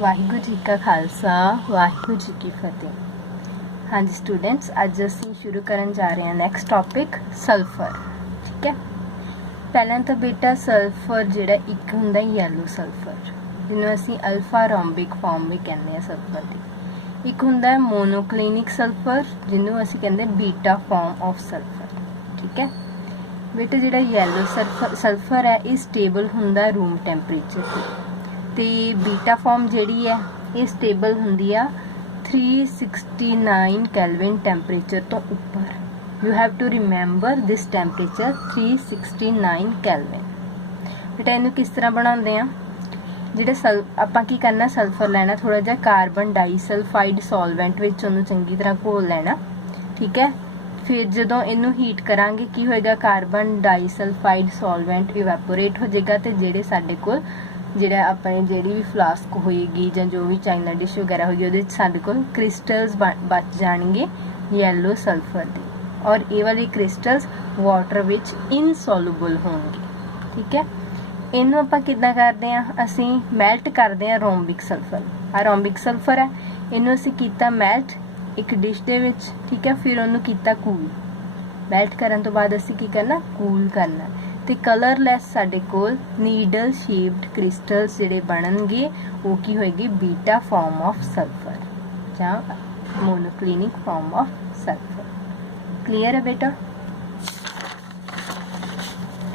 वाहिगुरू जी का खालसा वाहिगुरू जी की फतेह। हाँ जी स्टूडेंट्स, अज असीं शुरू करन जा रहे हैं नैक्सट टॉपिक सल्फर। ठीक है, पहला तो बेटा सल्फर जिहड़ा एक हुंदा येलो सल्फर, जिन्होंने असीं अल्फा रोंबिक फॉर्म भी कहते हैं सल्फर की। एक हुंदा मोनोक्लिनिक सल्फर, जिन्होंने असीं कहते बीटा फॉर्म ऑफ सल्फर। ठीक है बेटा, जिहड़ा येलो सल्फर है ये स्टेबल हुंदा रूम टैंपरेचर ते बीटा फॉर्म जिहड़ी है ये स्टेबल हुंदी आ 369 कैलविन टैंपरेचर तो ऊपर। You have to remember this temperature 369 kelvin. बेटा इनू किस तरह बनाते हैं, जिहड़े आपां की करना, सल्फर लैना, थोड़ा जिहा कार्बन डाईसल्फाइड सॉल्वेंट विच उहनूं चंगी तरह घोल लैना। ठीक है, फिर जदों इनू हीट करांगे की होएगा, कार्बन डाईसल्फाइड सॉल्वेंट इवैपोरेट हो जाएगा ते जिहड़े साडे कोल जिहड़ा अपने जिहड़ी भी फ्लास्क होएगी जां जो भी चाइना डिश वगैरह होगी उहदे विच साडे कोल क्रिस्टल्स बच जाणगे येलो सल्फर दे, और ये वाले क्रिस्टल्स वाटर विच इनसोलूबल होणगे। ठीक है, इनू आपां किद्दां करदे हां, असीं मैल्ट करदे हां रोंबिक सल्फर। आ रोंबिक सल्फर है, इनू असीं कीता मैल्ट एक डिश दे विच। ठीक है, फिर उहनूं कीता कूल। मैल्ट करन तो बाद असीं की करना, कूल करना, ते कलरलैस साडे कोल नीडल शेप्ड क्रिस्टल्स जिहड़े बनणगे वो की होएगी बीटा फॉर्म ऑफ सल्फर जां monoclinic form of sulphur. Clear है बेटा।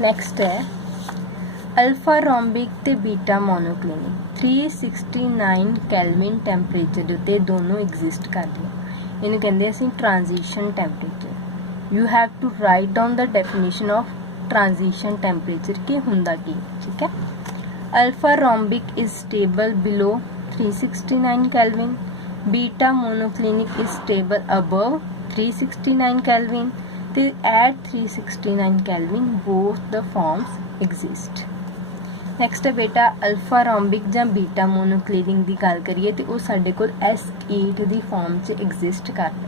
नेक्स्ट है अल्फा रोंबिक ते बीटा मोनोक्लिनिक 369 कैलविन टैंपरेचर दे उत्ते दोनों एग्जिस्ट करदे हैं। इहनूं कहंदे असीं transition temperature. You have to write down the definition of transition temperature की हुंदा की। ठीक है, alpha rhombic is stable below 369 kelvin, beta monoclinic is stable above 369 kelvin, ते at 369 kelvin both the forms exist. Next है बेटा alpha रोंबिक जां beta monoclinic की गल करिए तो वो साडे कोल S8 की फॉर्म च एग्जिस्ट करदा,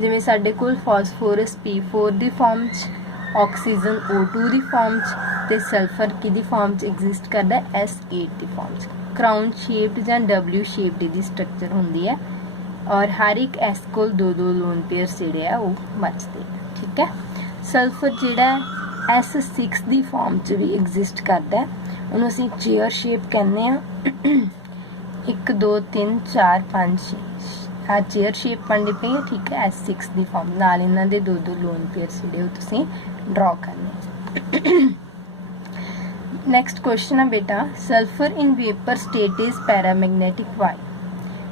जिवें साडे कोल फॉस्फोरस P4 की फॉर्म च, ऑक्सीजन O2 की फॉर्म च, ते सल्फर की फॉर्म च एग्जिस्ट करता है S8 की फॉर्म च। क्राउन शेप्ड जां W शेप्ड की स्ट्रक्चर होंदी है, और हर एक S कोल दो लोन पेयर्स जिहड़े आ वो बचते हैं। ठीक है, सल्फर जिहड़ा S6 की फॉर्म च भी एग्जिस्ट करता है, उन्होंने असीं चेयर शेप कहने आ। 1 2 3 4 5 6 आ चेयर शेप बनती पई है। ठीक है, S6 की फॉर्म नाल इन्हां दे दो लोन पेयर्स जिहड़े तुसीं ड्रॉ करने। नैक्सट क्वेश्चन है बेटा sulphur in vapour state is paramagnetic why.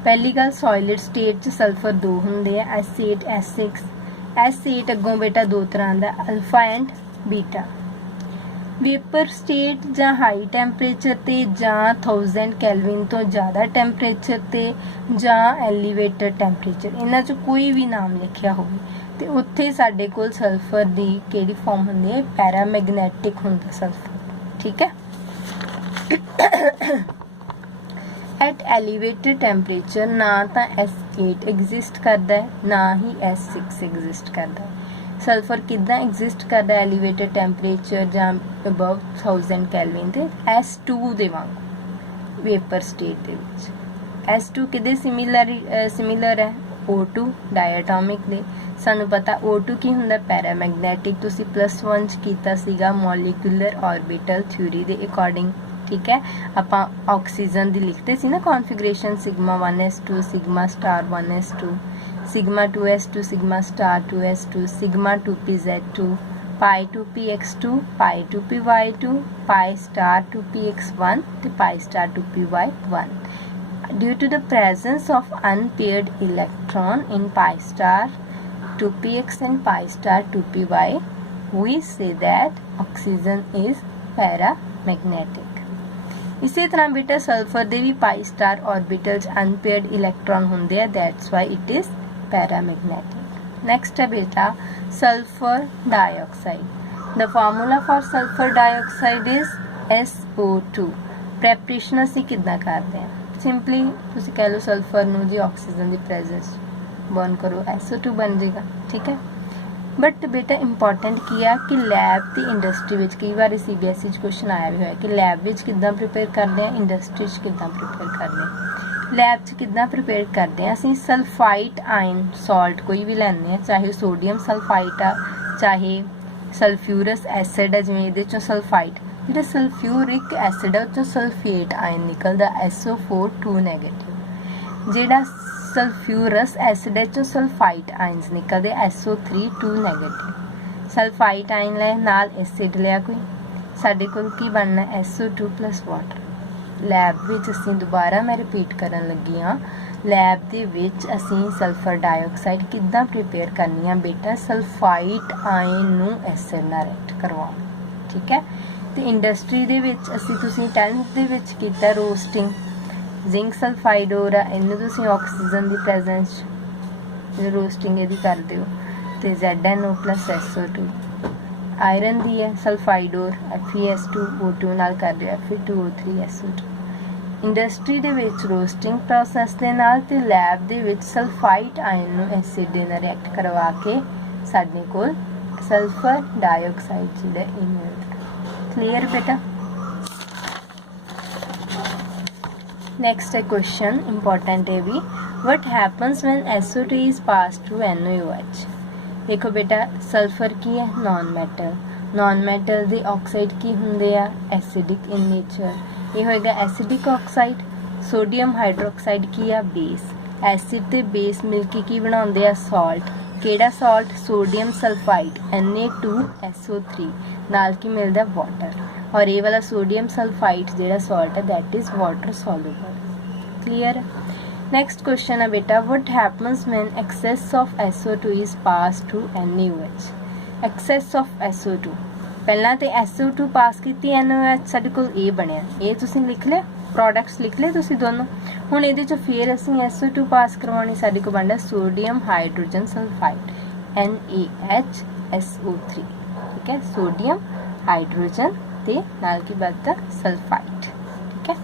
पहली गल सॉलिड स्टेट च सल्फर दो होंदे आ, S8 S6। S8 अगों बेटा दो तरह दा, alpha and beta. Vapour state जां हाई टैंपरेचर ते जां 1000 कैलविन तो ज़्यादा टैंपरेचर ते जां एलीवेटेड टैंपरेचर, इन्हां चों कोई भी नाम लिखिया होवे ते उत्थे साडे कोल सल्फर दी किहड़ी फॉर्म हुंदी है, पैरामैग्नेटिक हुंदा सल्फर। ठीक है, एट एलीवेटेड टैंपरेचर ना तो S8 एग्जिस्ट करता है ना ही S6 एग्जिस्ट करता है। सल्फर किद्दां एग्जिस्ट करता है एलीवेटेड टैंपरेचर जां अबव 1000 कैलविन ते S2 दे वांग वेपर स्टेट दे विच। S2 किदे सिमिलर है O2 डायटोमिक दे। सानू पता O2 की हुंदा पैरामैग्नेटिक, तुसी +1 च कीता सीगा मॉलिक्यूलर ऑर्बिटल थ्योरी दे अकॉर्डिंग। ठीक है, आपां ऑक्सीजन दी लिखते सी ना configuration sigma 1s2 sigma star 1s2 sigma 2s2 sigma star 2s2 sigma 2pz2 पाई 2px2 पाई 2py2 पाई स्टार 2px1 ते pi star 2py1। Due to the presence of unpaired electron in pi star 2px and pi star 2py, we say that oxygen is paramagnetic. इसी तरह बेटा sulphur दे भी pi star orbitals unpaired electron होंदे हैं, that's why it is paramagnetic. Next है बेटा sulphur dioxide. The formula for sulphur dioxide is SO2। Preparation असीं किद्दां करदे हैं, सिंपली तुसीं कह लो सल्फर नूं जी ऑक्सीजन की प्रेजेंस बर्न करो, SO2 बन जाएगा। ठीक है, बट बेटा इंपॉर्टेंट की आ कि लैब ते इंडस्ट्री विच कई बार CBSE क्वेश्चन आया भी है कि लैब विच किद्दां प्रिपेयर करते हैं, इंडस्ट्री च किद्दां प्रिपेयर करते हैं। लैब च किद्दां प्रिपेयर करते हैं असीं सल्फाइट आयन सॉल्ट कोई भी लैंदे हैं, चाहे सोडियम सल्फाइट आ चाहे सल्फ्यूरस एसिड है, जिवें इहदे चों सल्फाइट जिहड़ा सल्फ्यूरिक एसिड है उस चों सल्फेट आयन निकलदा SO4 2 नैगेटिव, जिहड़ा सल्फ्यूरस एसिड चो सल्फाइट आयन्स निकलते SO3 2 नैगेटिव। सल्फाइट आयन ले नाल एसिड लिया कोई, साडे कोल की बनना SO2 प्लस वाटर। लैब विच असीं दोबारा मैं रिपीट करन लगी हाँ, लैब दे विच असीं सल्फर डाइऑक्साइड किद्दां प्रिपेयर करनी है बेटा, सल्फाइट आयन नूं एसिड नाल रिएक्ट करवाउण, ठीक है। ते इंडस्ट्री दे विच असीं तुसीं 10th दे विच कीता रोस्टिंग, जिंक सल्फाइड हो रहा इनू तुसीं ऑक्सीजन की प्रेजेंस रोस्टिंग यदि करते हो तो ZnO प्लस SO2। आयरन दी है सल्फाइड और FeS2O2 नाल कर रहे हो Fe2O3 SO2। इंडस्ट्री दे विच रोस्टिंग प्रोसैस दे नाल ते लैब दे विच सल्फाइट आयन नू एसिड दे नाल रिएक्ट करवा के साडे कोल सल्फर डाइऑक्साइड जिहड़ा इह मिलदा। क्लीयर बेटा। नेक्स्ट है क्वेश्चन इंपॉर्टेंट है भी, what happens when SO2 is pass to NaOH। देखो बेटा सल्फर की है नॉन मैटल, नॉन मैटल दे ऑक्साइड की हुंदे आ एसिडिक इन नेचर, ये होएगा एसिडिक ऑक्साइड। सोडियम हाइड्रोक्साइड की आ बेस, एसिड ते बेस मिलके की बनाउंदे आ सॉल्ट, केड़ा सॉल्ट सोडियम सल्फाइड Na2SO3 नाल की मिलदा वाटर, और ये वाला सोडियम सल्फाइड जेड़ा सॉल्ट है that is water soluble. Clear. Next question है बेटा, what happens when excess of SO2 is pass to NaOH। Excess of SO2 पहला तो SO2 पास की NaOH साडे कोल ए बनया, ये तुसीं लिख लिया, प्रोडक्ट्स लिख लिया तुसीं दोनों। हुण इहदे चों फिर असीं SO2 पास करवानी, साडे कोल बनदा सोडियम हाइड्रोजन सल्फाइड NaHSO3, ठीक है। सोडियम हाइड्रोजन ते नाल की बनदा सल्फाइड, ठीक है।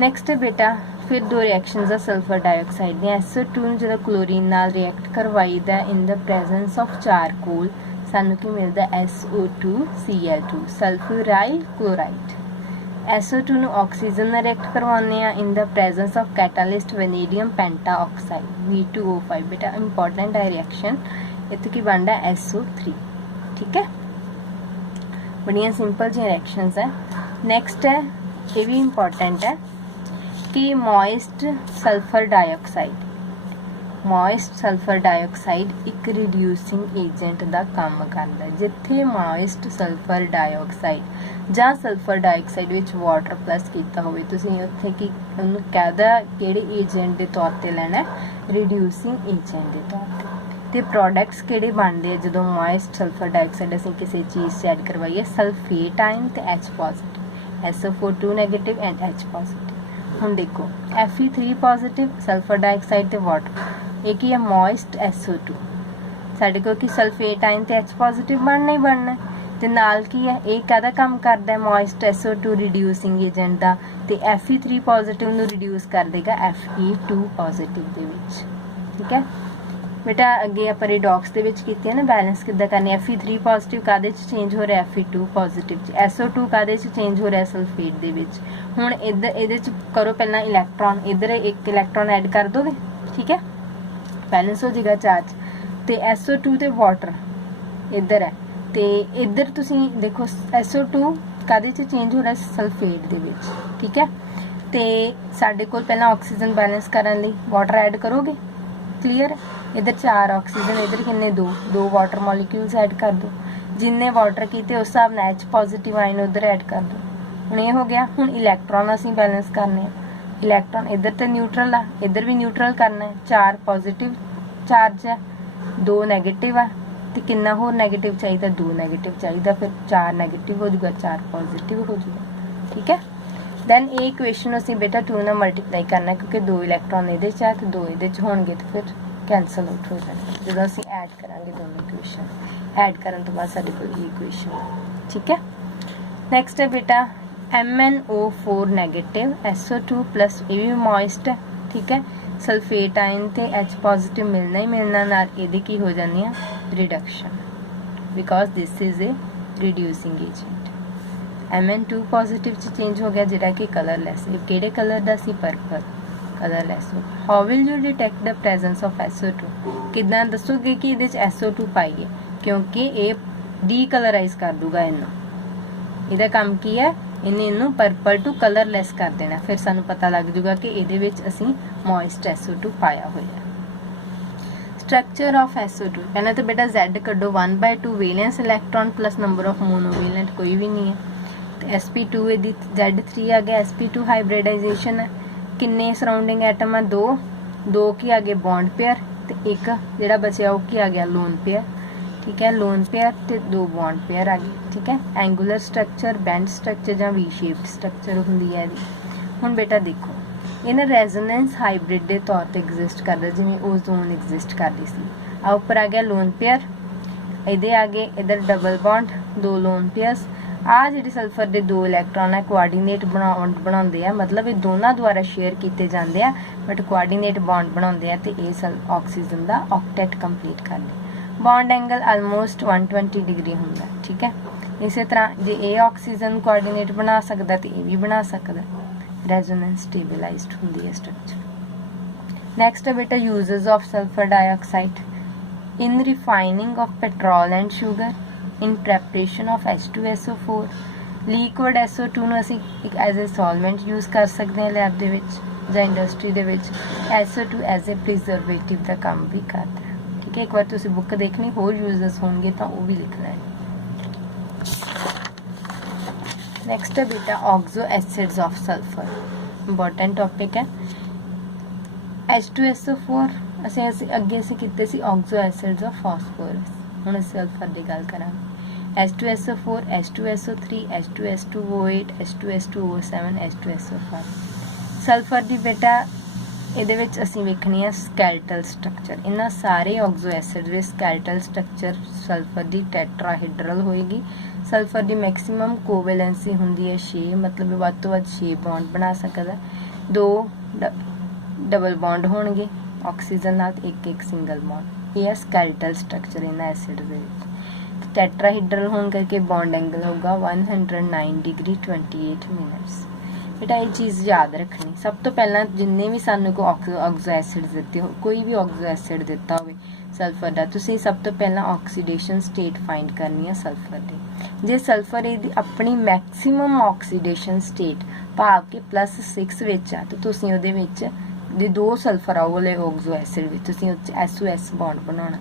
नेक्स्ट है बेटा फिर दो रिएक्शंस है सल्फर डाइऑक्साइड दी, SO2 जो क्लोरीन नाल रिएक्ट करवाईदा in the presence of charcoal, सानू की मिलदा SO2Cl2 सल्फ्यूराइल क्लोराइड। SO2 नू ऑक्सीजन नाल रिएक्ट करवाने आ in the presence of catalyst vanadium penta oxide V2O5। बेटा इंपॉर्टेंट है रिएक्शन, इत्थे की बनदा SO3, ठीक है। बढ़िया सिंपल जी रिएक्शंस है। नेक्स्ट है ये भी इंपॉर्टेंट है कि मॉइस्ट सल्फर डाइऑक्साइड एक रिड्यूसिंग एजेंट का काम करता है। जिथे मॉइस्ट सल्फर डाइऑक्साइड ਜਾਂ sulphur dioxide which water plus किया होवे, तुसीं उत्थे की उहनूं कहदा किहड़े एजेंट के तौर पर लेना, रिड्यूसिंग एजेंट के तौर पर। ते प्रोडक्ट्स किहड़े बनदे आ जदों मॉइस्ट सल्फर डाइऑक्साइड असीं किसी चीज़ से ऐड करवाईए, सल्फेट आयन ते H positive, SO4 2 negative and H positive. हुण देखो Fe3 पॉजिटिव सल्फर डाइऑक्साइड ते वाटर, एक ही है मॉइस्ट SO2, साडे कोल की सल्फेट आयन ते H पॉजिटिव बनना ही बनना है, ते नाल की है ये कहदा काम करदा है मॉइस्ट SO2 रिड्यूसिंग एजेंट दा, ते Fe3 पॉजिटिव नूं रिड्यूस कर देगा Fe2 पॉजिटिव दे विच, ठीक है। बेटा अगे आप रिडॉक्स दे विच कीती है ना, बैलेंस किद्दां करनी, Fe3 पॉजिटिव कादे च चेंज हो रहा है Fe2 पॉजिटिव च, SO2 कादे च चेंज हो रहा है सल्फेट दे विच। हुण इधर इहदे च करो पहला इलैक्ट्रॉन, इधर एक इलैक्ट्रॉन ऐड कर दोगे, ठीक है, बैलेंस हो जाएगा चार्ज। ते SO2 ते वाटर इधर है, ते इधर तुसीं देखो SO2 कादे च चेंज हो रहा है सल्फेट दे विच, ठीक है। ते साडे कोल पहला ऑक्सीजन बैलेंस करन लई वाटर ऐड करोगे, क्लीयर। इधर 4 ऑक्सीजन, इधर किन्ने 2 वाटर मॉलिक्यूल्स ऐड कर दो, जिन्ने वाटर कीते उस हिसाब नाल H पॉजिटिव आयन उधर ऐड कर दो। हुण ये हो गया। हुण इलैक्ट्रॉन असीं बैलेंस करने, इलैक्ट्रॉन इधर तो न्यूट्रल आ, इधर भी न्यूट्रल करना है, 4 पॉजिटिव चार्ज है 2 नैगेटिव है, तो कितना होर नैगेटिव चाहिए, 2 नैगेटिव चाहिए, फिर 4 नैगेटिव हो जाएगा 4 पॉजिटिव हो जाएगा, ठीक है। दैन ये इक्वेशन असीं बेटा 2 नाल मल्टीप्लाई करना, क्योंकि 2 इलैक्ट्रॉन इहदे च है तो 2 इहदे च होणगे, तो फिर कैंसल आउट हो जाएगा जो असीं ऐड करांगे दोनों इक्वेशन, ऐड करन तो बाद साडे कोल इक्वेशन, ठीक है। नेक्स्ट है बेटा MnO4 नैगेटिव SO2 प्लस, ये भी मॉइस्ट है ठीक है। सल्फेट आयन ते H पॉजिटिव मिलना ही मिलना, नाल इहदी की हो जानी है reduction, because this is a reducing agent. Mn2 positive च चेंज हो गया जिहड़ा कि कलरलैस, ये किहड़े कलर दा सी, पर्पल, कलरलैस हो। How will you detect the presence of SO2, किदां दसोगे कि इहदे च SO2 पाई है, क्योंकि ये डीकलराइज कर दूगा इन्हूं, इहदा काम की है, इन्हें इनू पर्पल टू कलरलैस कर देना, फिर सानू पता लग जूगा कि इहदे विच असीं मॉइस्ट SO2 पाया होया। स्ट्रक्चर ऑफ SO2 कहना तो बेटा Z कड्डो 1/2 valence electron plus number of monovalent कोई भी नहीं है, तो sp2 इहदी Z3 आ गया, sp2 हाइब्रिडाइजेशन है, किन्ने सराउंडिंग एटम है, दो की आ गए बॉन्ड पेयर, तो एक जिहड़ा बचिया वो की आ गया लोन पेयर, ठीक है, लोन पेयर ते 2 बॉन्ड पेयर आ गए, ठीक है। एंगुलर स्ट्रक्चर, बैंड स्ट्रक्चर या वी शेप्ड स्ट्रक्चर हुंदी है इहदी। हुण बेटा देखो इन्हें रेजोनेंस हाइब्रिड के तौर पर एग्जिस्ट करता, जिवें ओजोन एग्जिस्ट करती सी। आ उपर आ गया लोन पेयर, इहदे आ गए इधर डबल बॉन्ड, 2 लोन पेयर्स, आ जिहड़े सल्फर के 2 इलैक्ट्रॉन है कोआर्डीनेट बनाउंदे आ, मतलब ये दोनों द्वारा शेयर किए जाते हैं, बट कोआर्डीनेट बॉन्ड बनाउंदे आ, ते ये ऑक्सीजन का ऑक्टेट कंप्लीट करदे। बॉन्ड एंगल आलमोस्ट 120 डिग्री होंदा, ठीक है। इस तरह जे ये ऑक्सीजन कोआर्डीनेट बना सकता तो ये भी बना सकता, रेजोनेंस स्टेबलाइज्ड होंदी है स्ट्रक्चर। नेक्स्ट है बेटा uses of sulphur dioxide in refining of petrol and sugar, in preparation of H2SO4, liquid SO2 ਨੂੰ ਅਸੀਂ ਇੱਕ ਐਜ਼ ਅ ਸੋਲਵੈਂਟ ਯੂਜ਼ ਕਰ ਸਕਦੇ ਹਾਂ ਲੈਬ ਦੇ ਵਿੱਚ ਜਾਂ ਇੰਡਸਟਰੀ ਦੇ ਵਿੱਚ। SO2 ਐਜ਼ ਅ ਪ੍ਰੀਜ਼ਰਵੇਟਿਵ ਦਾ ਕੰਮ ਵੀ ਕਰਦਾ ਹੈ, ਠੀਕ ਹੈ। ਇੱਕ ਵਾਰ ਤੁਸੀਂ ਬੁੱਕ ਦੇਖਣੀ, ਹੋਰ ਯੂਜ਼ਸ ਹੋਣਗੇ ਤਾਂ ਉਹ ਵੀ ਲਿਖ ਲੈਣੇ। ਨੈਕਸਟ ਹੈ ਬੇਟਾ oxo acids of sulphur, important topic ਹੈ। H2SO4 ਅਸੀਂ ਅੱਗੇ ਅਸੀਂ ਕੀਤੇ ਸੀ ਆਕਜ਼ੋ ਐਸਿਡਸ ਆਫ ਫਾਸਫੋਰਸ, ਹੁਣ ਅਸੀਂ ਸਲਫਰ ਦੀ ਗੱਲ ਕਰਾਂਗੇ। H2SO4, H2SO3, H2S2O8, H2S2O7, H2SO5। Sulphur ਦੀ ਬੇਟਾ ਇਹਦੇ ਵਿੱਚ ਅਸੀਂ ਵੇਖਣੀ ਹੈ ਸਕੈਲਟਲ ਸਟਰਕਚਰ। ਇਹਨਾਂ ਸਾਰੇ ਆਕਜ਼ੋ ਐਸਿਡ ਵਿੱਚ ਸਕੈਲਟਲ ਸਟਰਕਚਰ ਸਲਫਰ ਦੀ ਟੈਟਰਾਹੀਡਰਲ ਹੋਏਗੀ। ਸਲਫਰ ਦੀ ਮੈਕਸਿਮਮ ਕੋਵੈਲੈਂਸੀ ਹੁੰਦੀ ਹੈ 6, मतलब ਵੱਧ ਤੋਂ ਵੱਧ 6 ਬੌਂਡ ਬਣਾ ਸਕਦਾ। 2 ਡਬਲ ਬੌਂਡ ਹੋਣਗੇ ਆਕਸੀਜਨ ਨਾਲ, ਇੱਕ ਸਿੰਗਲ ਬੌਂਡ। ਇਹ ਹੈ ਸਕੈਲਟਲ ਸਟਰਕਚਰ ਇਹਨਾਂ ਐਸਿਡ ਦੇ ਵਿੱਚ। ਟੈਟਰਾਹੀਡਰਲ ਹੋਣ ਕਰਕੇ ਬੌਂਡ ਐਂਗਲ ਹੋਊਗਾ 109 डिग्री 28 मिनट्स। बेटा ये चीज़ याद रखनी, सब तो पहला जिन्ने भी सानू को ऑक्सो एसिड दिते हो, कोई भी ऑक्सो एसिड दिता हो सल्फर का, तुसीं सब तो पहला ऑक्सीडेशन स्टेट फाइंड करनी है सल्फर की। जे सल्फर ये अपनी मैक्सीमम ऑक्सीडेशन स्टेट भाव के +6 विच आ, तो तुसीं उहदे विच जे 2 सल्फर आओ वाले ऑक्सो एसिड विच तुसीं SOS बॉन्ड बनाना।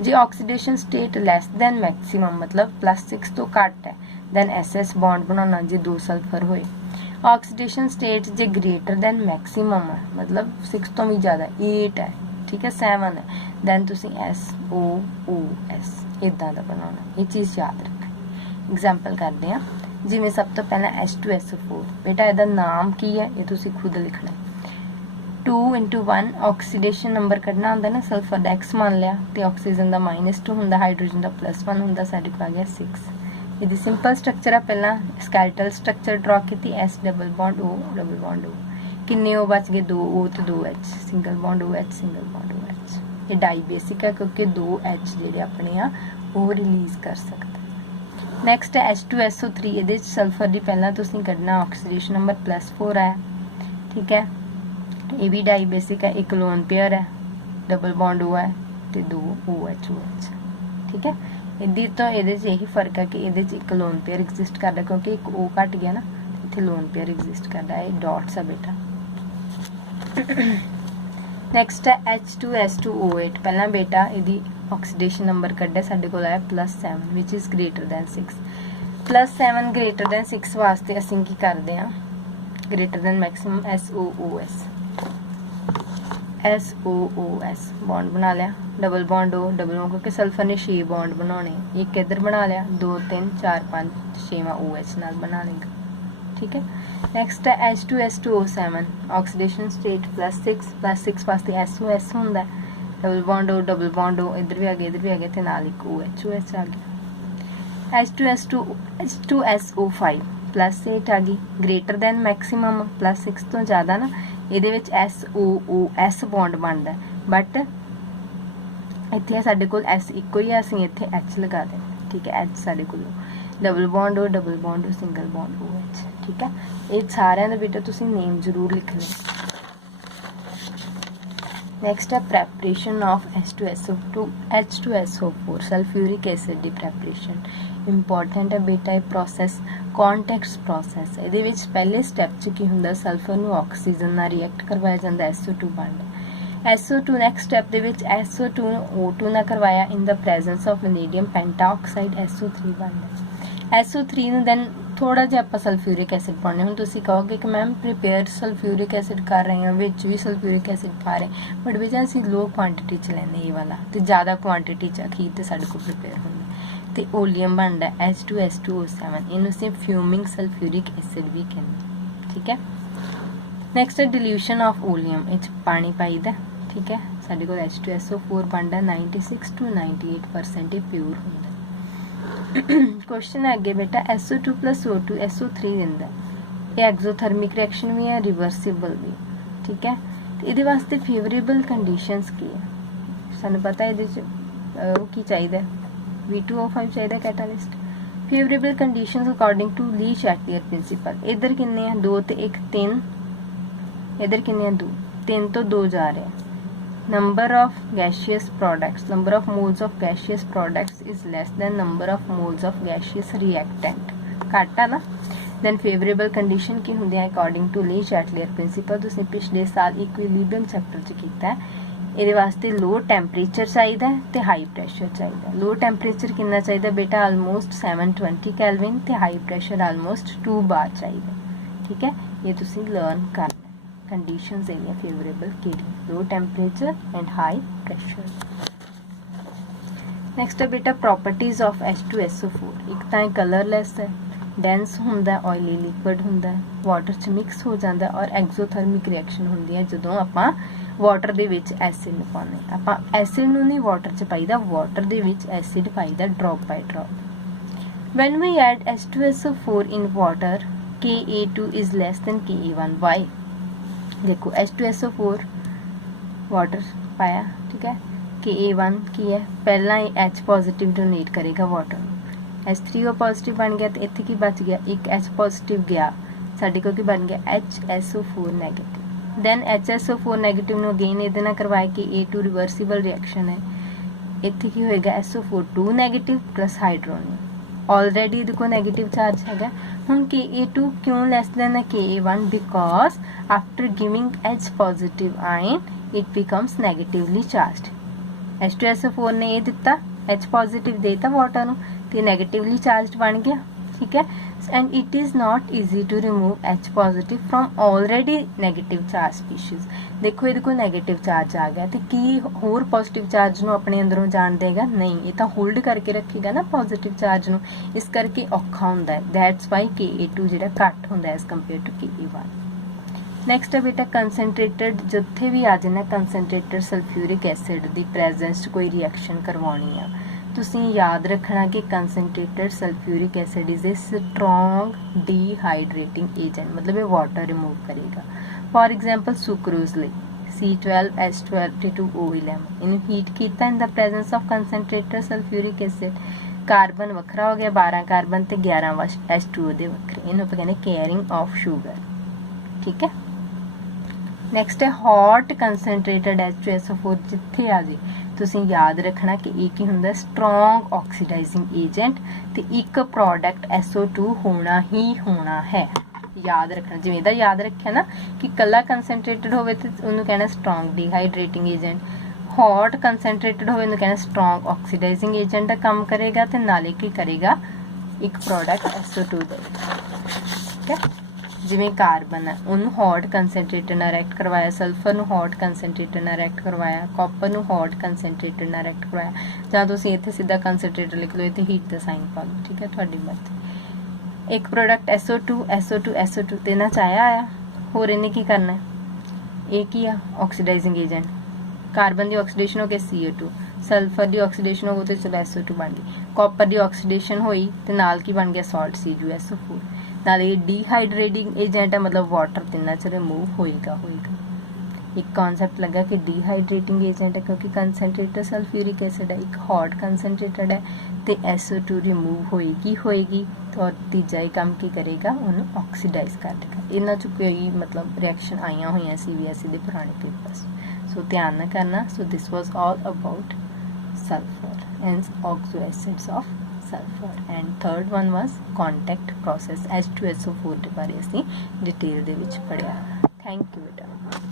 जे oxidation state less than maximum मतलब +6 तो घट है, दैन SS बॉन्ड बनाना जे 2 सल्फर होए। ऑक्सीडेशन स्टेट जे ग्रेटर दैन मैक्सीमम है, मतलब 6 तो भी ज़्यादा 8 है, ठीक है, 7 है, दैन तुसीं SOOS इदां दा बनाना। ये चीज़ याद रखना। एग्जाम्पल करते हैं, जिवें सब तो पहला H2SO4, बेटा इहदा नाम की है ये तुसीं खुद लिखना है। 2 × 1 ऑक्सीडेशन नंबर कढ़ना होंदा ना, सल्फर दा X मान लिया, तो ऑक्सीजन दा -2 होंदा, हाइड्रोजन दा +1 होंदा, साडे कोल आ गया 6। ये सिंपल स्ट्रक्चर है, पहला स्केलेटल स्ट्रक्चर ड्रॉ की, S double bond O double bond O, किन्ने O बच गए 2 O तो 2 H, single bond OH single bond OH। ये डाई बेसिक है क्योंकि 2 H जेडे अपने आ वो रिलीज कर सकता। नैक्सट है H2SO3, ये सल्फर की पहला तुसीं कढ़ना ऑक्सीडेशन नंबर +4 है, ठीक है। ये भी डाई बेसिक है, एक लोन पेयर है, डबल बॉन्ड O है तो 2 OH, ठीक है। इदी तो ये यही फर्क है कि ये एक लोन पेयर एग्जिस्ट करता, क्योंकि एक O घट गया ना, इतने लोन पेयर एग्जिस्ट करता है, डॉट्स है बेटा। नैक्सट है H2S2O8, पहला बेटा यदि ऑक्सीडेशन नंबर कढ़े साडे कोल आया +7 which is greater than 6। +7 greater than 6 वास्ते असीं की करते हैं, greater than maximum SOOS bond बना लिया, double bond O double O, क्योंकि सल्फर ने 6 बॉन्ड बनाने, एक इधर बना लिया, 2 3 4 5 6वां OH नाल बना लेगा, ठीक है। नैक्सट है H2S2O7, ऑक्सीडेशन स्टेट +6 वास्ते SOS होंदा, double bond O double bond O, इधर भी आ गया इधर भी आ गया, ते नाल एक OH आ गया। H2SO5 +8 आ गई, ग्रेटर दैन मैक्सिमम +6 तो ज़्यादा ना, ਇਹਦੇ ਵਿੱਚ SOOS ਬੌਂਡ ਬਣਦਾ, ਬਟ ਇੱਥੇ ਸਾਡੇ ਕੋਲ S ਇੱਕੋ ਹੀ ਆ, ਅਸੀਂ ਇੱਥੇ H ਲਗਾ ਦੇਣਾ, ਠੀਕ ਹੈ। H ਸਾਡੇ ਕੋਲ double bond O, single bond OH, ਠੀਕ ਹੈ। ਇਹ ਸਾਰਿਆਂ ਦਾ ਬੇਟਾ ਤੁਸੀਂ ਨੇਮ ਜ਼ਰੂਰ ਲਿਖ ਲਓ। नेक्स्ट है preparation of H2SO2 H2SO4 sulphuric acid की प्रैपरेशन इंपॉर्टेंट है बेटा। ये प्रोसैस कॉन्टैक्ट प्रोसैस है। ये पहले स्टैप च की हुंदा सल्फर नूं ऑक्सीजन नाल रिएक्ट करवाया जाता SO2 बंड। SO2 नैक्सट स्टैप दे विच SO2 O2 नाल करवाया in the presence of vanadium pentoxide SO3 बंड। SO3 नूं दैन थोड़ा जिहा आपां सल्फ्यूरिक एसिड पाउने। हुण तुसीं कहोगे कि मैम प्रिपेयर सल्फ्यूरिक एसिड कर रहे हैं, विच भी सल्फ्यूरिक एसिड पा रहे, बट विच असीं लो क्वांटिटी च लैंदे ये वाला, ते ज़्यादा क्वांटिटी च अखीर ते साडे कोल प्रिपेयर हुंदा ते ओलियम बनदा H2S2O7। इहनूं असीं फ्यूमिंग सल्फ्यूरिक एसिड भी कहंदे, ठीक है। नैक्सट है डिल्यूशन ऑफ ओलियम। इह पानी पाईदा, ठीक है। साडे कोल H2SO4 बनदा 96 to 98% प्योर हुंदा। क्वेश्चन है अगे बेटा SO2 + O2 SO3 दिंदा। ये एक्सोथर्मिक रिएक्शन भी है, रिवर्सिबल भी, ठीक है। तो ये वास्ते फेवरेबल कंडीशंस की है, सानू पता है ये की चाहिए V2O5 चाहिए catalyst. Favourable conditions according to Le Chatelier principle. इधर किन्ने हैं 2 ते 1 3, इधर किन्ने हैं 2 3 तो 2 जा रहे हैं। number of gaseous products, number of moles of gaseous products is less than number of moles of gaseous reactant, घट है ना। then favorable condition की होंगे according to ली-शैटलियर प्रिंसिपल। तुसीं पिछले साल इक्विलिब्रियम चैप्टर च कीता है। ये वास्ते लो टैंपरेचर चाहिए ते हाई प्रैशर चाहिए। लो टैंपरेचर कितना चाहिए बेटा ऑलमोस्ट 720 केल्विन ते हाई प्रैशर ऑलमोस्ट 2 बार चाहिए, ठीक है। ये तुसीं लर्न कर कंडीशंस एरिया फेवरेबल के low temperature and high pressure. Next है बेटा प्रॉपर्टीज ऑफ H2SO4। एक तो कलरलैस है, डेंस होंदा, ऑयली लिक्विड होंदा, वाटर च मिक्स हो जाता और एक्सोथर्मिक रिएक्शन होंदी है जदों आपां वाटर दे विच एसिड पाउने। आपां एसिड नूं नहीं वाटर च पाईदा, वाटर दे विच एसिड पाईदा drop by drop. When we add H2SO4 in water Ka2 is less than Ka1। Why देखो H2SO4 वाटर पाया, ठीक है। Ka1 की है पहला ही H पॉजिटिव डोनेट करेगा वाटर, H3O पॉजिटिव बन गया तो इत्थे की बच गया एक H पॉजिटिव गया, साडे को की बन गया HSO4 negative. Then HSO4 negative नूं अगेन इहदे नाल करवाया Ka2 रिवर्सिबल रिएक्शन है। इत्थे की होएगा SO4 negative plus hydronium, already इहदे कोल नैगेटिव चार्ज हैगा। हुण Ka2 क्यों लेस देन है Ka1? Because after giving H positive ion it becomes negatively charged. H2SO4 ने ये दिता H पॉजिटिव देता वाटर नूं ते नेगेटिवली चार्ज्ड बन गया, ठीक है। And it is not easy to remove H positive from already negative charge species. देखो ये कोई नेगेटिव चार्ज आ गया तो की होर पॉजिटिव चार्ज नूं अपने अंदरों जान देगा? नहीं, ये तो होल्ड करके रखेगा ना पॉजिटिव चार्ज नूं, इस करके औखा हुंदा है। दैट्स वाई Ka2 जिहड़ा घट हुंदा है as compare to Ka1। Next है बेटा कंसनट्रेटेड, जिथे भी आ जाना कंसनट्रेटेड सल्फ्यूरिक एसिड की प्रेजेंस कोई रिएक्शन करवानी है, तुसीं याद रखना कि concentrated sulphuric acid is a strong dehydrating agent, मतलब ये वाटर रिमूव करेगा। फॉर एग्जाम्पल सुक्रोज लई C12H22O11 इन्हूं हीट किया इन the presence of concentrated sulphuric acid, carbon वखरा हो गया 12 कार्बन ते 11 H2O दे वखरे, इन्हूं आपां कहंदे केयरिंग ऑफ शुगर, ठीक है। नैक्सट है हॉट कंसनट्रेटेड H2SO4, जिथे आ जाए तुसीं याद रखना कि एक ही हुंदा स्ट्रॉन्ग ऑक्सीडाइजिंग एजेंट ते एक प्रोडक्ट SO2 होना ही होना है। याद रखना, जिवें इहदा याद रखिया ना कि कला कंसनट्रेटेड होवे ते उहनूं कहना strong dehydrating agent, hot concentrated होवे उहनूं कहना स्ट्रॉन्ग ऑक्सीडाइजिंग एजेंट का काम करेगा ते नाले की करेगा एक प्रोडक्ट SO2 देगा, ठीक है। जिवें कार्बन है उन्होंने हॉट कंसनट्रेटेड नाल रिएक्ट करवाया, सल्फर नूं हॉट कंसनट्रेटेड नाल रिएक्ट करवाया, कॉपर नूं हॉट कंसनट्रेटेड नाल रिएक्ट करवाया, जां तुसीं इत्थे सीधा कंसनट्रेटेड लिख लो, इत्थे हीट दा साइन पा लो, ठीक है, तुहाडी मर्जी। एक प्रोडक्ट SO2 ते ना चाया आया, होर इहने की करना है, एक ही आ ऑक्सीडाइजिंग एजेंट, कार्बन की ऑक्सीडेशन हो गई CO2, सल्फर की ऑक्सीडेशन हो गई तो चलो SO2 बन गई, कॉपर की ऑक्सीडेशन हुई तो नाल की बन गया सॉल्ट CuSO4। नाले डीहाइड्रेटिंग एजेंट है, मतलब वाटर तिना च रिमूव होएगा। एक कॉन्सैप्ट लगा कि डीहाइड्रेटिंग एजेंट है क्योंकि कंसनट्रेटेड सल्फ्यूरिक एसिड है, एक हॉट कंसनट्रेटेड है, तो SO2 रिमूव होएगी। तो और तीजा ही काम की करेगा, उन्होंने ऑक्सीडाइज कर देगा। इन्हों च कोई मतलब रिएक्शन आईया हुई CBSE के पुराने पेपर्स, सो ध्यान ना करना। So this was all about sulphur and oxo acids of sulphur. And third one was contact process H2SO4 के बारे असीं डिटेल दे विच पढ़िया। थैंक यू बेटा।